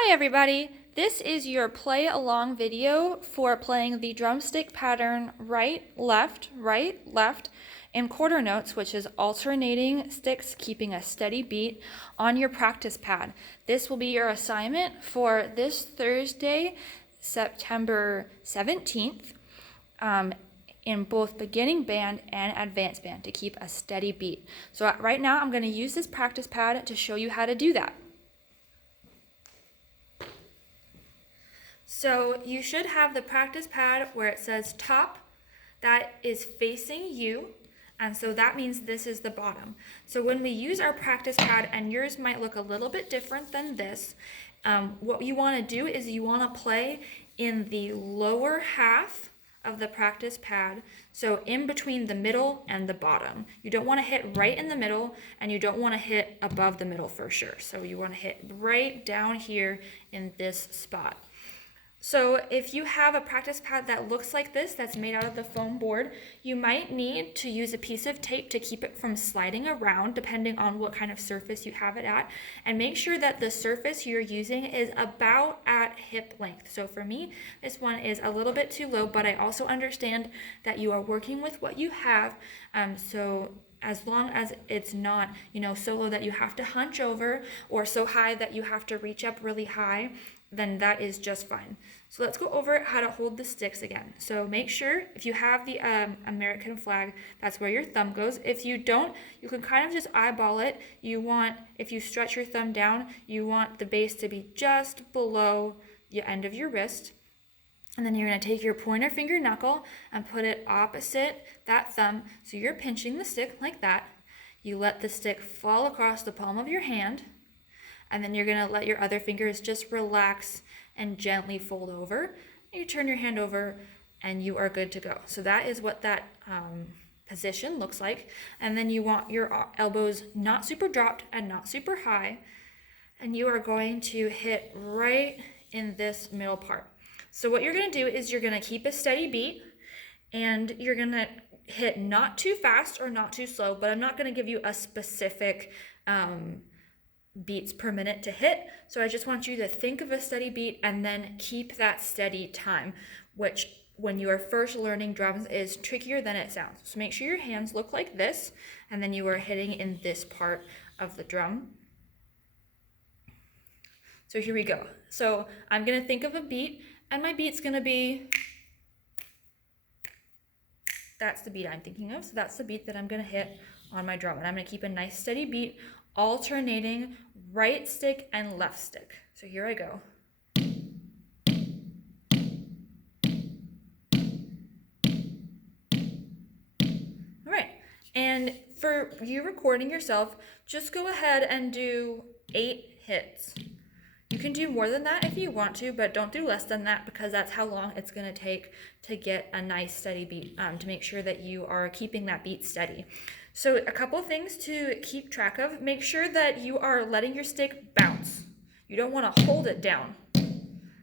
Hi everybody, this is your play along video for playing the drumstick pattern right, left, and quarter notes, which is alternating sticks keeping a steady beat on your practice pad. This will be your assignment for this Thursday, September 17th, in both beginning band and advanced band to keep a steady beat. So right now I'm going to use this practice pad to show you how to do that. So you should have the practice pad where it says top, that is facing you, and so that means this is the bottom. So when we use our practice pad, and yours might look a little bit different than this, what you want to do is you want to play in the lower half of the practice pad, so in between the middle and the bottom. You don't want to hit right in the middle, and you don't want to hit above the middle for sure. So you want to hit right down here in this spot. So if you have a practice pad that looks like this, that's made out of the foam board, you might need to use a piece of tape to keep it from sliding around depending on what kind of surface you have it at. And make sure that the surface you're using is about at hip length. So for me, this one is a little bit too low, but I also understand that you are working with what you have. So as long as it's not, so low that you have to hunch over or so high that you have to reach up really high, then that is just fine. So let's go over how to hold the sticks again. So make sure if you have the American flag, that's where your thumb goes. If you don't, you can kind of just eyeball it. If you stretch your thumb down, you want the base to be just below the end of your wrist. And then you're going to take your pointer finger knuckle and put it opposite that thumb. So you're pinching the stick like that. You let the stick fall across the palm of your hand. And then you're going to let your other fingers just relax and gently fold over. You turn your hand over and you are good to go. So that is what that position looks like. And then you want your elbows not super dropped and not super high. And you are going to hit right in this middle part. So what you're going to do is you're going to keep a steady beat and you're going to hit not too fast or not too slow, but I'm not going to give you a specific beats per minute to hit. So I just want you to think of a steady beat and then keep that steady time, which when you are first learning drums is trickier than it sounds. So make sure your hands look like this, and then you are hitting in this part of the drum. So here we go. So I'm going to think of a beat, and my beat's going to be, that's the beat I'm thinking of. So that's the beat that I'm going to hit on my drum, and I'm going to keep a nice steady beat, alternating right stick and left stick. So here I go. All right, and for you recording yourself, just go ahead and do 8 hits. You can do more than that if you want to, but don't do less than that because that's how long it's going to take to get a nice steady beat, to make sure that you are keeping that beat steady. So a couple things to keep track of. Make sure that you are letting your stick bounce. You don't want to hold it down.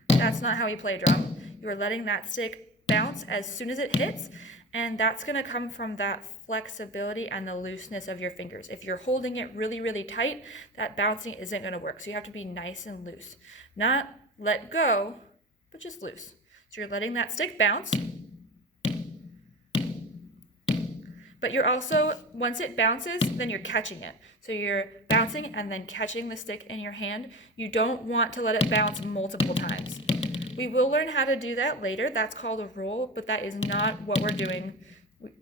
That's not how you play drum. You are letting that stick bounce as soon as it hits, and that's going to come from that flexibility and the looseness of your fingers. If you're holding it really, really tight, that bouncing isn't going to work. So you have to be nice and loose. Not let go, but just loose. So you're letting that stick bounce. But you're also, once it bounces, then you're catching it. So you're bouncing and then catching the stick in your hand. You don't want to let it bounce multiple times. We will learn how to do that later. That's called a roll, but that is not what we're doing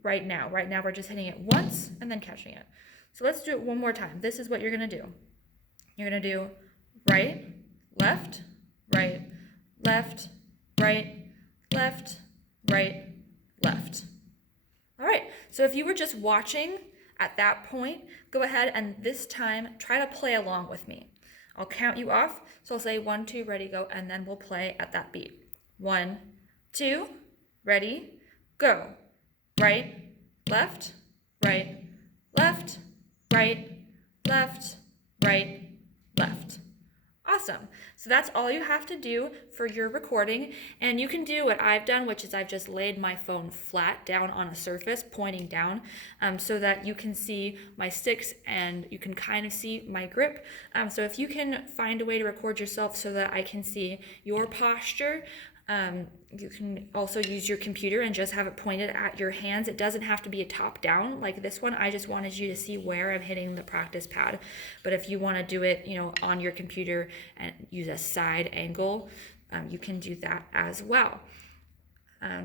right now. Right now we're just hitting it once and then catching it. So let's do it one more time. This is what you're going to do. You're going to do right, left, right, left, right, left, right, left. All right, so if you were just watching at that point, go ahead and this time try to play along with me. I'll count you off, so I'll say 1, 2, ready, go, and then we'll play at that beat. 1, 2, ready, go. Right, left, right, left, right, left, right, left. Awesome. Awesome. So that's all you have to do for your recording. And you can do what I've done, which is I've just laid my phone flat down on a surface pointing down, so that you can see my sticks and you can kind of see my grip. So if you can find a way to record yourself so that I can see your posture, you can also use your computer and just have it pointed at your hands. It doesn't have to be a top down like this one. I just wanted you to see where I'm hitting the practice pad. But if you want to do it, on your computer and use a side angle, you can do that as well.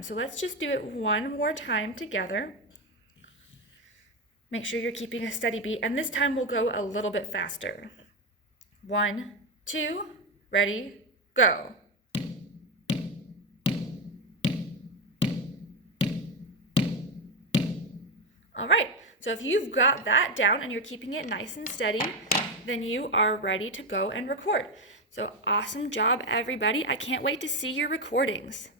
So let's just do it one more time together. Make sure you're keeping a steady beat, and this time we'll go a little bit faster. 1, 2, ready, go. All right, so if you've got that down and you're keeping it nice and steady, then you are ready to go and record. So awesome job, everybody. I can't wait to see your recordings.